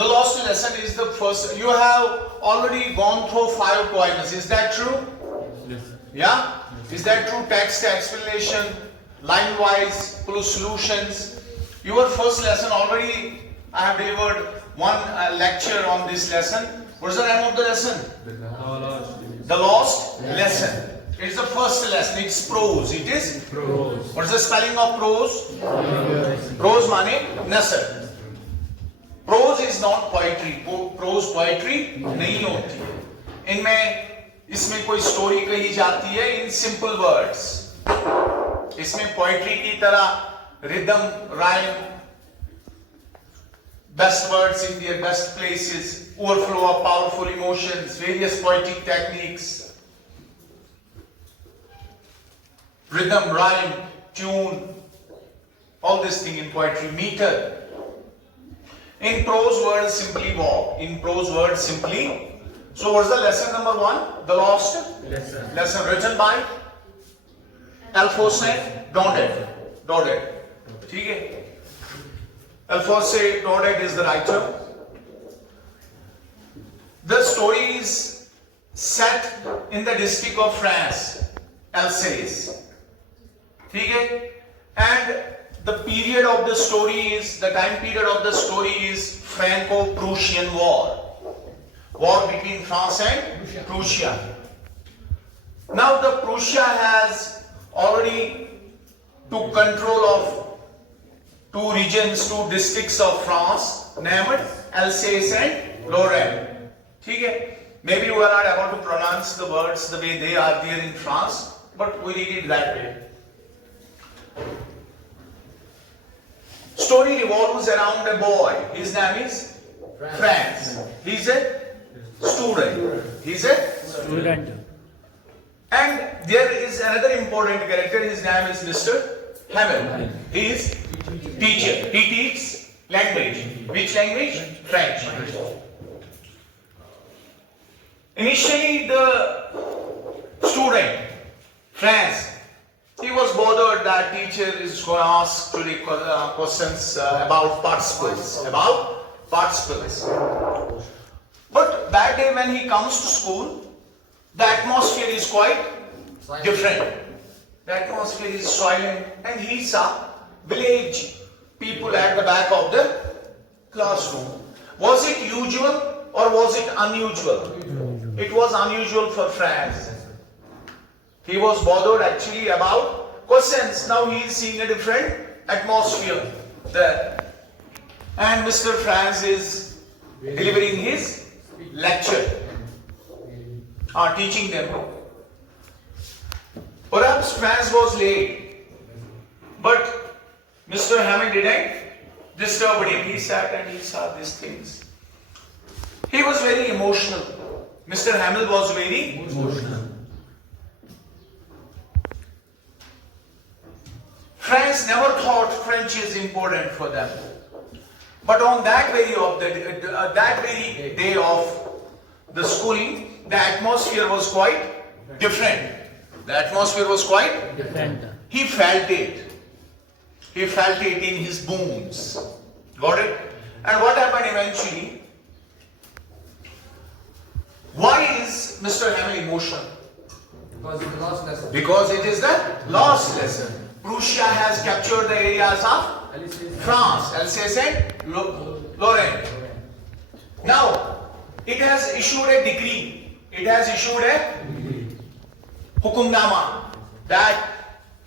The lost lesson is the first. You have already gone through 5 poems. Is that true? Yes. Yeah? Is that true? Text, explanation, line wise, plus solutions. Your first lesson already I have delivered one lecture on this lesson. What is the name of the lesson? The lost lesson. It's the first lesson. It's prose. It is Prose. What is the spelling of prose? Prose माने नसर. Prose is not poetry. Prose poetry नहीं होती है. इसमें कोई story कही जाती है in simple words. इसमें poetry की तरह rhythm, rhyme, best words in their best places, overflow of powerful emotions, various poetic techniques, rhythm, rhyme, tune, all this thing in poetry, meter. In prose words simply walk. In prose words simply. So what's the lesson number 1? The lost Lesson. lesson written by Alphonse Daudet. ठीक है? Alphonse Daudet is the writer. The story is set in the district of France, Alsace. ठीक है? And the period of the story is, the time period of the story is Franco-Prussian War. War between France and Prussia. Now the Prussia has already took control of 2 regions, 2 districts of France, named Alsace and Lorraine. ठीक है? Maybe we are not able to pronounce the words the way they are there in France, but we read it that way. Story revolves around a boy. His name is Franz. He's a student. He's a Student. And there is another important character. His name is Mr. Hamel. He is teacher. He teaches language. Which language? French. Initially, the student, Franz, he was bothered that teacher is going to ask today questions about participles. But that day when he comes to school, the atmosphere is quite different. The atmosphere is silent, and he saw village people at the back of the classroom. Was it usual or was it unusual? It was unusual for Franz. He was bothered actually about questions. Now he is seeing a different atmosphere there. And Mr. Franz is delivering his lecture, teaching them. Perhaps Franz was late, but Mr. Hamel didn't disturb him. He sat and he saw these things. He was very emotional. Mr. Hamel was very emotional. Franz never thought French is important for them. But on that very day of the schooling, the atmosphere was quite different. The atmosphere was quite Different. He felt it. He felt it in his bones. Got it? And what happened eventually? Why is Mr. Hamel emotional? Because it's the last lesson. Because it is the last lesson. Prussia has captured the areas of France, Alsace and Lorraine. Now, it has issued a decree. It has issued a hukumnama that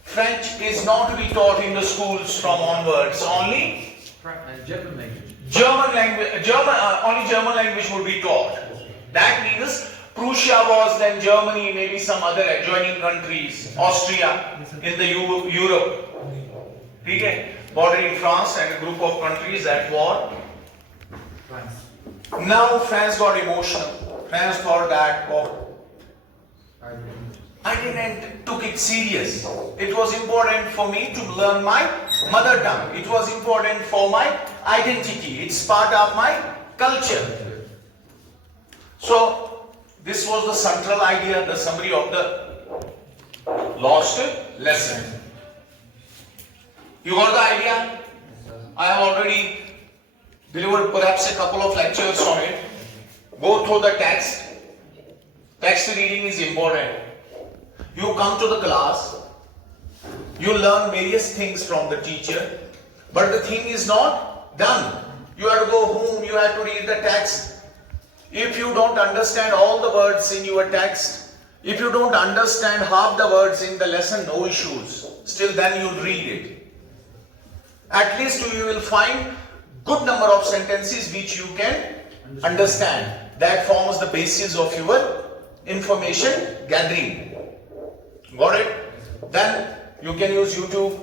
French is not to be taught in the schools from onwards. Only German language. only German language would be taught. That means Prussia was then Germany, maybe some other adjoining countries, Austria in the Europe. Okay? Bordering France and a group of countries at war. France. Now France got emotional. France thought that, oh, I didn't took it serious. It was important for me to learn my mother tongue. It was important for my identity. It's part of my culture. So this was the central idea, the summary of the lost lesson. You got the idea? I have already deliver perhaps a couple of lectures on it. Go through the text. Text reading is important. You come to the class, you learn various things from the teacher, but the thing is not done. You have to go home, you have to read the text. If you don't understand all the words in your text, if you don't understand half the words in the lesson, no issues. Still then you'll read it. At least you will find good number of sentences which you can understand. That forms the basis of your information gathering. Got it? Then you can use YouTube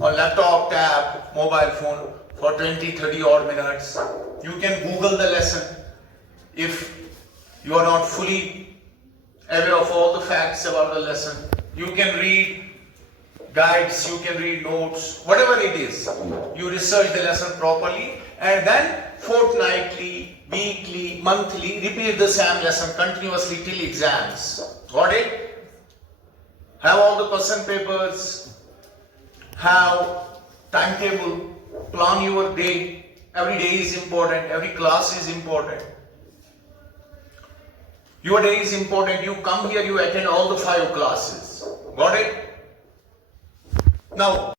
or laptop, tab, mobile phone for 20-30 odd minutes. You can Google the lesson if you are not fully aware of all the facts about the lesson. You can read guides, you can read notes, whatever it is. You research the lesson properly and then fortnightly, weekly, monthly, repeat the same lesson continuously till exams. Got it? Have all the question papers, have timetable, plan your day. Every day is important, every class is important. Your day is important, you come here, you attend all the 5 classes. Got it? Now,